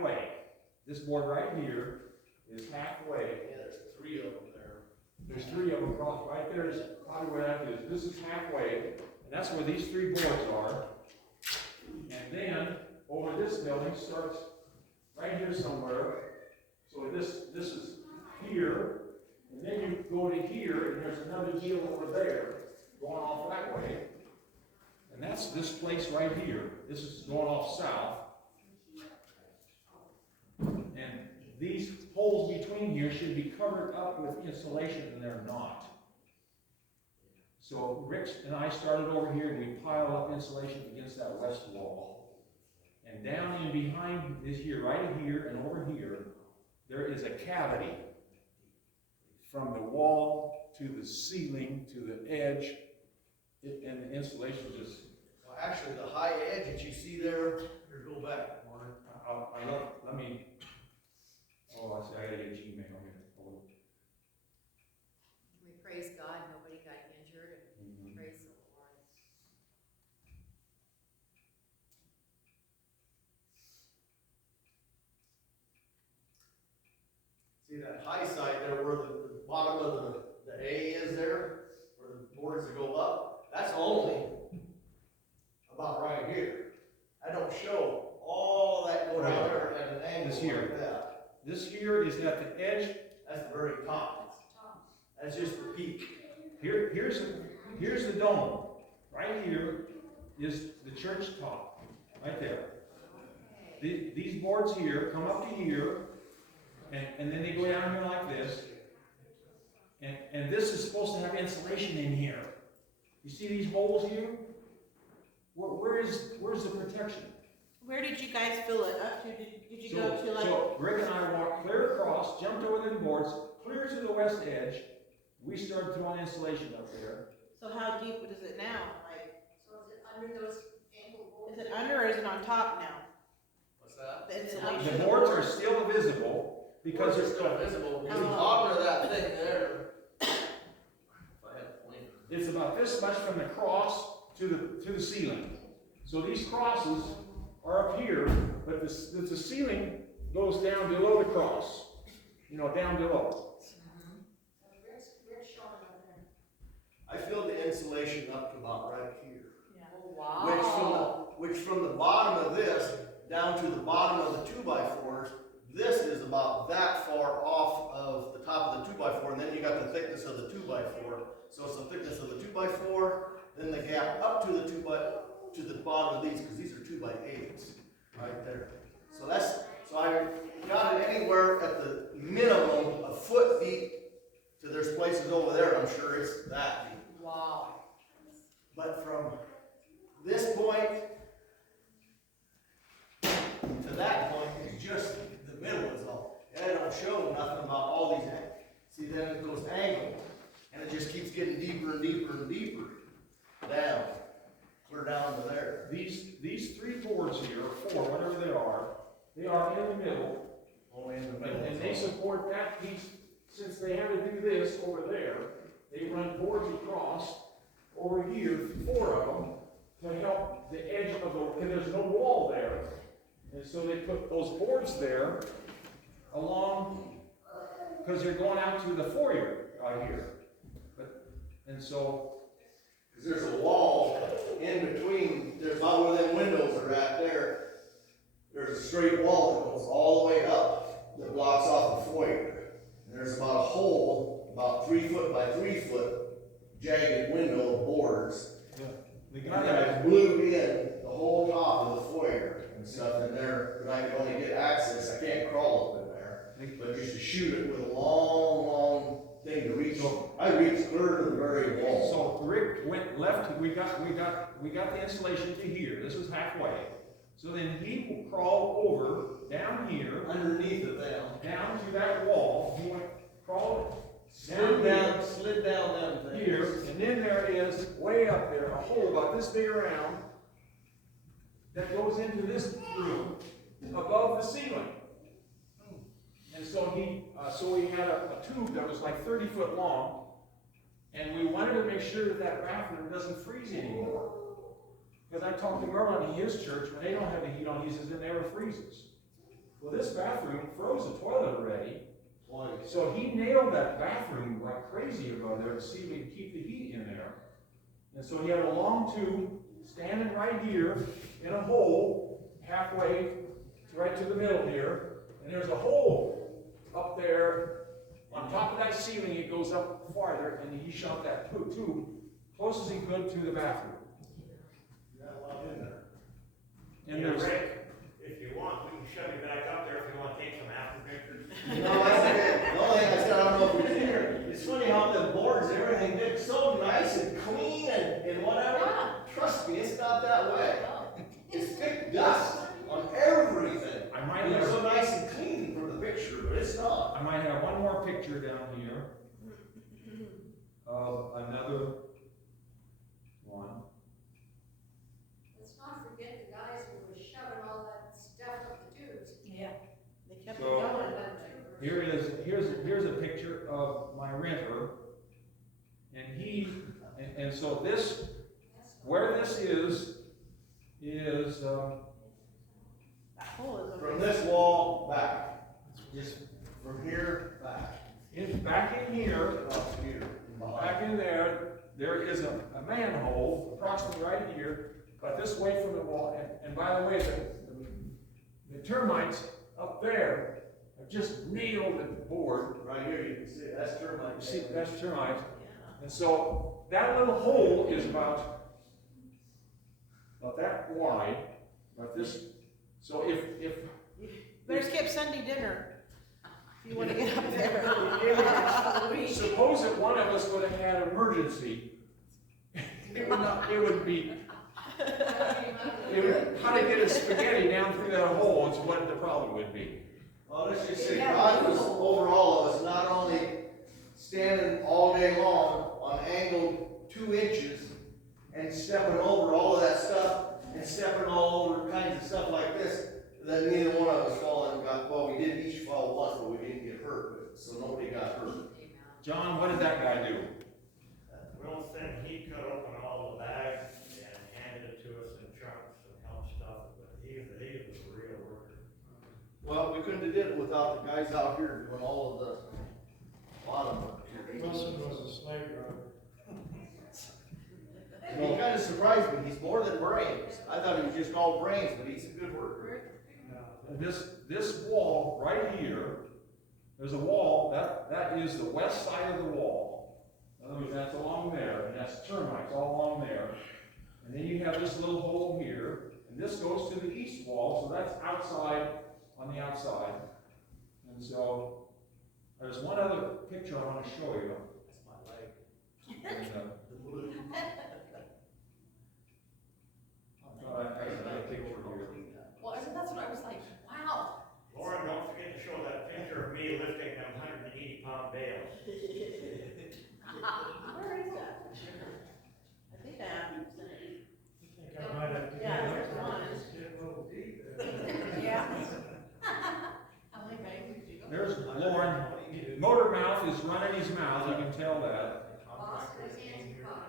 halfway. This board right here is halfway. Yeah, there's 3 of them there. There's 3 of them across. Right there is probably where that is. This is halfway, and that's where these 3 boards are. And then over this building starts right here somewhere. So this is here, and then you go to here, and there's another deal over there going off that way. And that's this place right here. This is going off south. And these holes between here should be covered up with insulation, and they're not. So Rick and I started over here, and we piled up insulation against that west wall. And down in behind this here, right here and over here, there is a cavity from the wall to the ceiling to the edge, and the insulation just. Well, actually, the high edge that you see there, here, go back, Warren. Let me. Oh, I see. I gotta get a Gmail here. We praise God, nobody got injured, and praise the Lord. See that high side there where the bottom of the A is there, where the boards that go up, that's only about right here. I don't show all that go down there at an angle like that. This here is at the edge. That's the very top. That's just the peak. Here's the dome. Right here is the church top. Right there. These boards here come up to here, and then they go down here like this. And this is supposed to have insulation in here. You see these holes here? Where's the protection? Where did you guys fill it up to? Did you go to like? So Rick and I walked clear across, jumped over the boards, clear to the west edge. We started throwing insulation up there. So how deep is it now? Like, So is it under those angle boards? is it under or is it on top now? What's that? The insulation. The boards are still visible because It's it's still visible. Because the Oh. bottom of that thing there. If I had a pointer. it's about this much from the cross to the ceiling. So these crosses are up here, but the ceiling goes down below the cross. You know, down below. Rick's showing over there. I filled the insulation up to about right here. Yeah. Oh, wow. Which from the bottom of this down to the bottom of the 2x4s, this is about that far off of the top of the 2x4, and then you got the thickness of the 2x4. So it's the thickness of the 2x4, then the gap up to the bottom of these, because these are 2x8s right there. So I got it anywhere at the minimum a foot deep. To there's places over there, I'm sure it's that deep. Wow. But from this point to that point is just the middle is all. And I don't show nothing about all these angles. See, then it goes angled, and it just keeps getting deeper and deeper and deeper down, clear down to there. These 3 boards here, or 4, whatever they are in the middle. Only in the middle. And they support that piece. Since they had to do this over there, they run boards across over here, 4 of them, to help the edge of the, and there's no wall there. And so they put those boards there along, because they're going out to the foyer out here. And so, Because there's a wall in between, there's about where them windows are at there. There's a straight wall that goes all the way up that blocks off the foyer. And there's about a hole, about 3 foot by 3 foot, jagged window of boards. the And guy I glued in the whole top of the foyer and stuff in there, but I can only get access, I can't crawl up in there. But just to shoot it with a long, long thing to reach, I reached clear to the very wall. So Rick went left. We got the insulation to here. This is halfway. So then he will crawl over down here, Underneath it down to that wall. He went crawled slid down down them things. here, and then there is way up there a hole about this big around that goes into this room above the ceiling. And so we had a tube that was like 30 foot long, and we wanted to make sure that bathroom doesn't freeze anymore. Because I talked to Merlin in his church, when they don't have the heat on, he says it never freezes. Well, bathroom froze the toilet already. Twice. So he nailed that bathroom like crazy above there to see if we could keep the heat in there. And so he had a long tube standing right here in a hole halfway right to the middle here. And there's a hole up there on top of that ceiling. It goes up farther, and he shot that tube close as he could to the bathroom. You got a lot in there. And Yeah, there's Rick, if you want, we can shove you back up there if you want to take some after pictures. No, that's okay. The only thing I said, I don't know if it's in here. It's funny how the boards and everything get so nice and clean and whatever. Yeah. Trust me, it's not that way. Oh. It's thick dust on everything. I might And it's have so nice and clean for the picture, but it's not. I might have one more picture down here of another one. Let's not forget the guys who were shoving all that stuff up the tubes. Yeah. They kept it So- going. Here's a picture of my renter, and so this, where this is That hole is From over. this wall back. Just from here back. back in here, Up here. back in there, there is a manhole approximately right here, but this way from the wall, and by the way, the termites up there have just nailed the board. Right here, you can see it. That's termite. You see, that's termites. Yeah. And so that little hole is about that wide, about this. So if Better skip Sunday dinner if you want to get up there. suppose that one of us would have had an emergency, it would how to get a spaghetti down through that hole is what the problem would be. Well, let's just say God was over all of us, not only standing all day long on angle 2 inches and stepping over all of that stuff and stepping all over kinds of stuff like this, that neither one of us fell and got, well, we did each fall once, but we didn't get hurt, so nobody got hurt. John, what did that guy do? Will said he cut open all the bags and handed it to us in chunks and helped stuff, but he was a real worker. Well, we couldn't have did it without the guys out here doing all of the bottom work. Wilson was a slave driver. And he kind of surprised me, he's more than brains. I thought he was just all brains, but he's a good worker. And this wall right here, there's a wall, that is the west side of the wall. In other words, that's along there, and that's termites all along there. And then you have this little hole here, and this goes to the east wall, so that's outside, on the outside. And so, there's one other picture I want to show you. That's my leg. And, I had a picture here. Well, that's what I was like, wow. Lauren, don't forget to show that picture of me lifting them 180-pound bales. Where is that? I think I have to send it. I think I might have to. Yeah, there's one. It's getting a little deep there. Yeah. How many bags did you go? There's Lauren. Motor mouth is running his mouth, you can tell that. Oscar's hands are gone.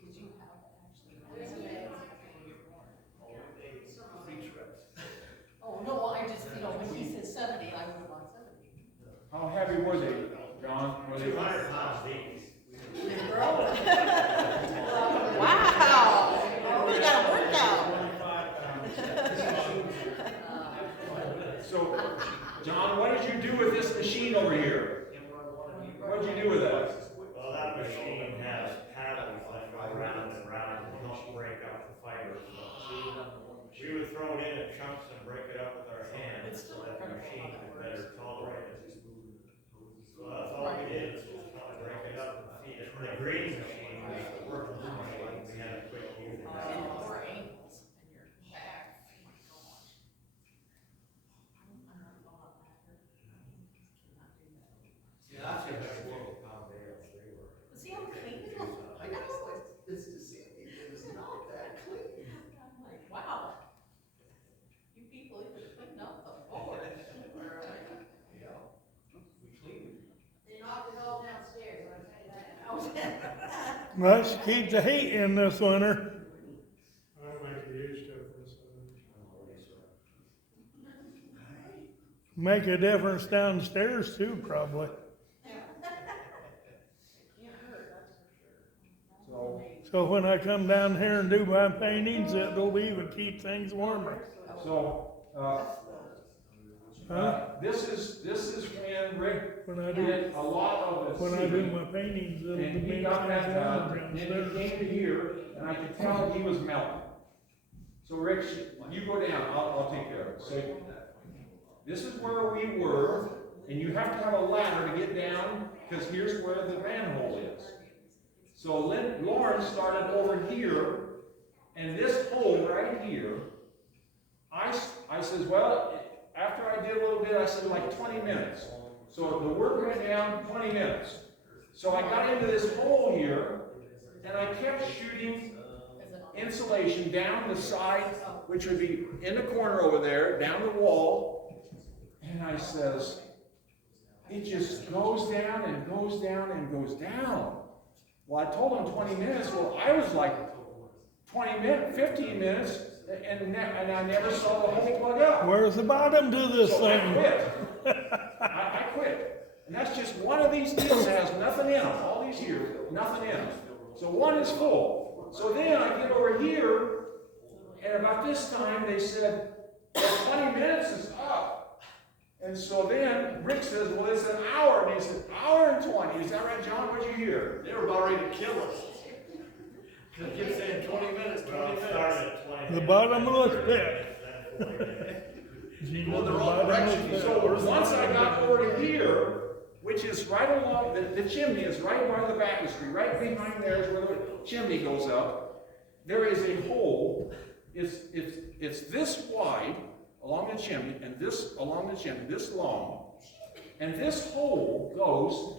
Did you have actually? There's a bag. Oh, no, I just, when he said 70, I would have gone 70. How heavy were they, John? Were they 200 pounds each. They're growing. Wow. You got a workout. 25 pounds. So, John, what did you do with this machine over here? What did you do with it? Well, that machine has paddles that go round and round and help break up the fibers. We would throw it in chunks and break it up with our hands so that the machine could better tolerate it. So that's all we did, is just kind of break it up and feed it. The green machine was the working machine, we had to quit using that. And your ankles and your back. Oh my gosh. I'm not going up after. Cannot do that. Yeah, that's Yeah, that's 40-pound bales they were. See how clean it is? I know, it's not that clean. I'm like, wow. You people even cleaned up the board. Yeah, we cleaned it. They knocked it all downstairs, I'll tell you that. Must keep the heat in this winter. Make a difference downstairs too, probably. Can't hurt, that's for sure. So, So when I come down here and do my paintings, it'll even keep things warmer. so, Huh? this is when Rick When I do, did a lot of the when I do seeding, my paintings, it'll and he make got that things done, warmer and then downstairs. he came to here, and I could tell he was melting. So Rick, you go down, I'll take care of it. So, this is where we were, and you have to have a ladder to get down, because here's where the manhole is. So Lauren started over here, and this hole right here, I says, well, after I did a little bit, I said like 20 minutes. So the work went down 20 minutes. So I got into this hole here, and I kept shooting insulation down the side, which would be in the corner over there, down the wall. And I says, it just goes down and goes down and goes down. Well, I told him 20 minutes. Well, I was like 20 minutes, 15 minutes, and I never saw the hole plug up. Where's the bottom to this So I thing? quit. I quit. And that's just one of these deals that has nothing in them. All these years, nothing in them. So one is full. So then I get over here, and about this time they said, well, 20 minutes is up. And so then Rick says, well, it's an hour. And he said, hour and 20. Is that right, John? What'd you hear? They were about ready to kill us. They kept saying 20 minutes, 20 Well, it minutes. started at 20 The minutes, bottom then looks 30 bad. minutes, then 40 minutes. Gina, Well, the they're all bottom directions. looks So bad. once I got over to here, which is right along, the chimney is right by the baptistry, right behind there is where the chimney goes up. There is a hole, it's this wide along the chimney, and this along the chimney, this long. And this hole goes,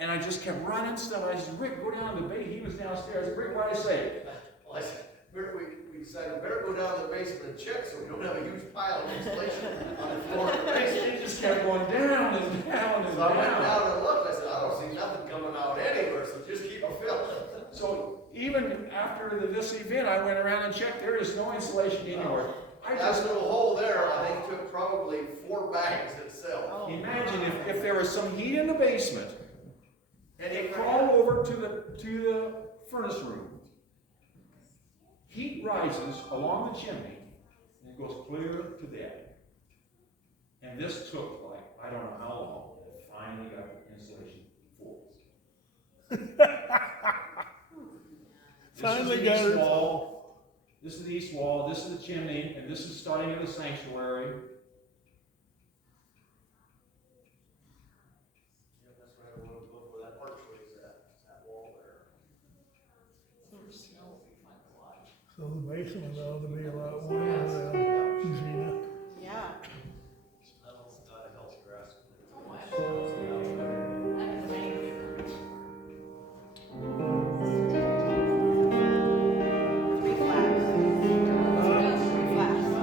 and I just kept running stuff. I said, Rick, go down to the basement. He was downstairs. Rick, what did I say? Well, I said, we decided we better go down to the basement and check so we don't have a huge pile of insulation on the floor of the basement. It just kept going down and down and So I went down. down and looked, I said, I don't see nothing coming out anywhere, so just keep it filled. So even after this event, I went around and checked. There is no insulation anywhere. I That just little hole there, I think took probably 4 bags itself. imagine if there was some heat in the basement, and it crawled over to the furnace room. Heat rises along the chimney, and it goes clear to that. And this took like, I don't know how long, and it finally got the insulation full. Finally This is the got east it. wall. This is the east wall, this is the chimney, and this is starting in the sanctuary. Yeah, that's right, I want to look where that archway is at, that wall there. So the basement ought to be a lot warmer than Gina. Yeah. That'll help your ass. Oh, absolutely. That is amazing. 3 flags. 3 flags.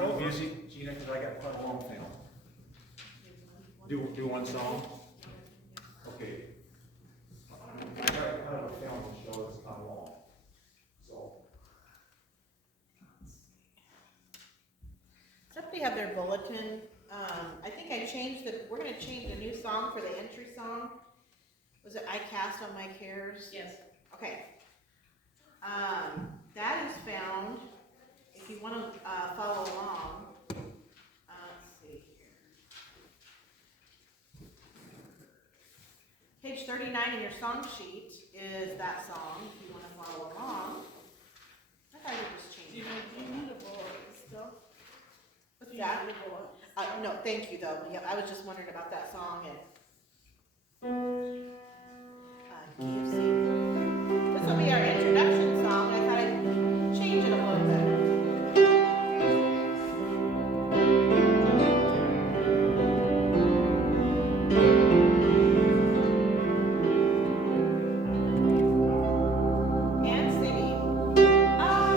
not do music, Gina, because I got quite a long film. Do one song? Okay. I got kind of a film to show it's kind of long, so. Somebody have their bulletin, I think I changed we're gonna change a new song for the entry song. Was it I Cast All My Cares? Yes. Okay. That is found, if you wanna, follow along, let's see here. Page 39 in your song sheet is that song, if you wanna follow along. I thought you just changed it. Do you need a bullet still? What's Do you that? need a bullet? No, thank you though, yeah, I was just wondering about that song and. Key of C. This will be our introduction song, I thought I'd change it a little bit. And singing. I have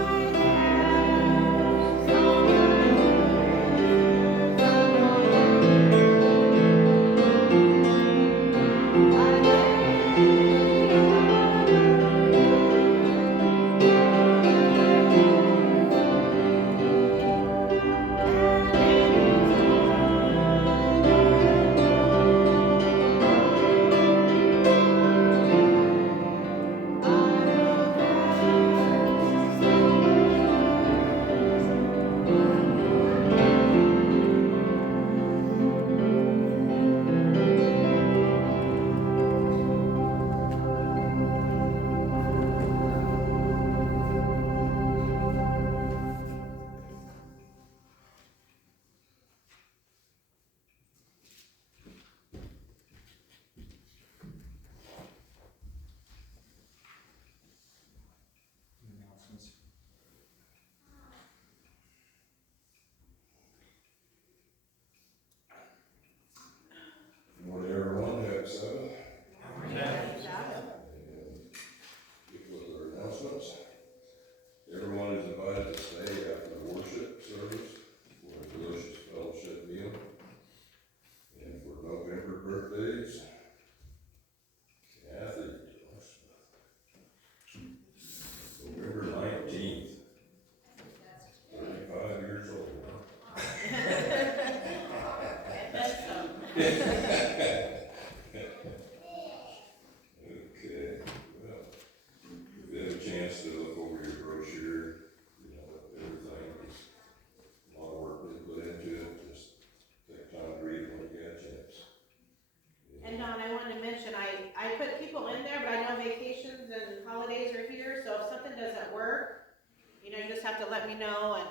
Announcements. Morning, everyone, happy Sabbath. Sabbath. And get with our announcements. Everyone is invited to stay after the worship service for a delicious fellowship meal. And for November birthdays, Kathy, November 19th, 35 years old. Okay, well, if you have a chance to look over your brochure, you know, everything is a lot of work being put into it, just take time to read it when you get a chance. And Don, I wanted to mention, I put people in there, but I know vacations and holidays are here, so if something doesn't work, you know, you just have to let me know and,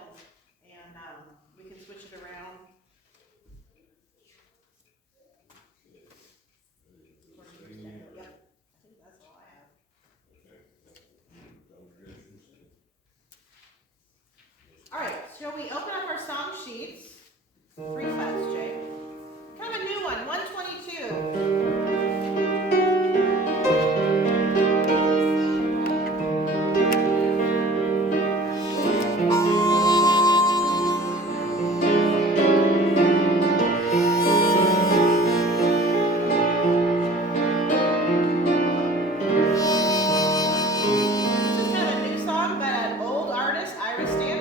we can switch it around. Yep, I think that's all I have. All right, shall we open up our song sheets? Request, Jay. Kind of a new one, 122. This is kind of a new song, but an old artist, Iris Stan,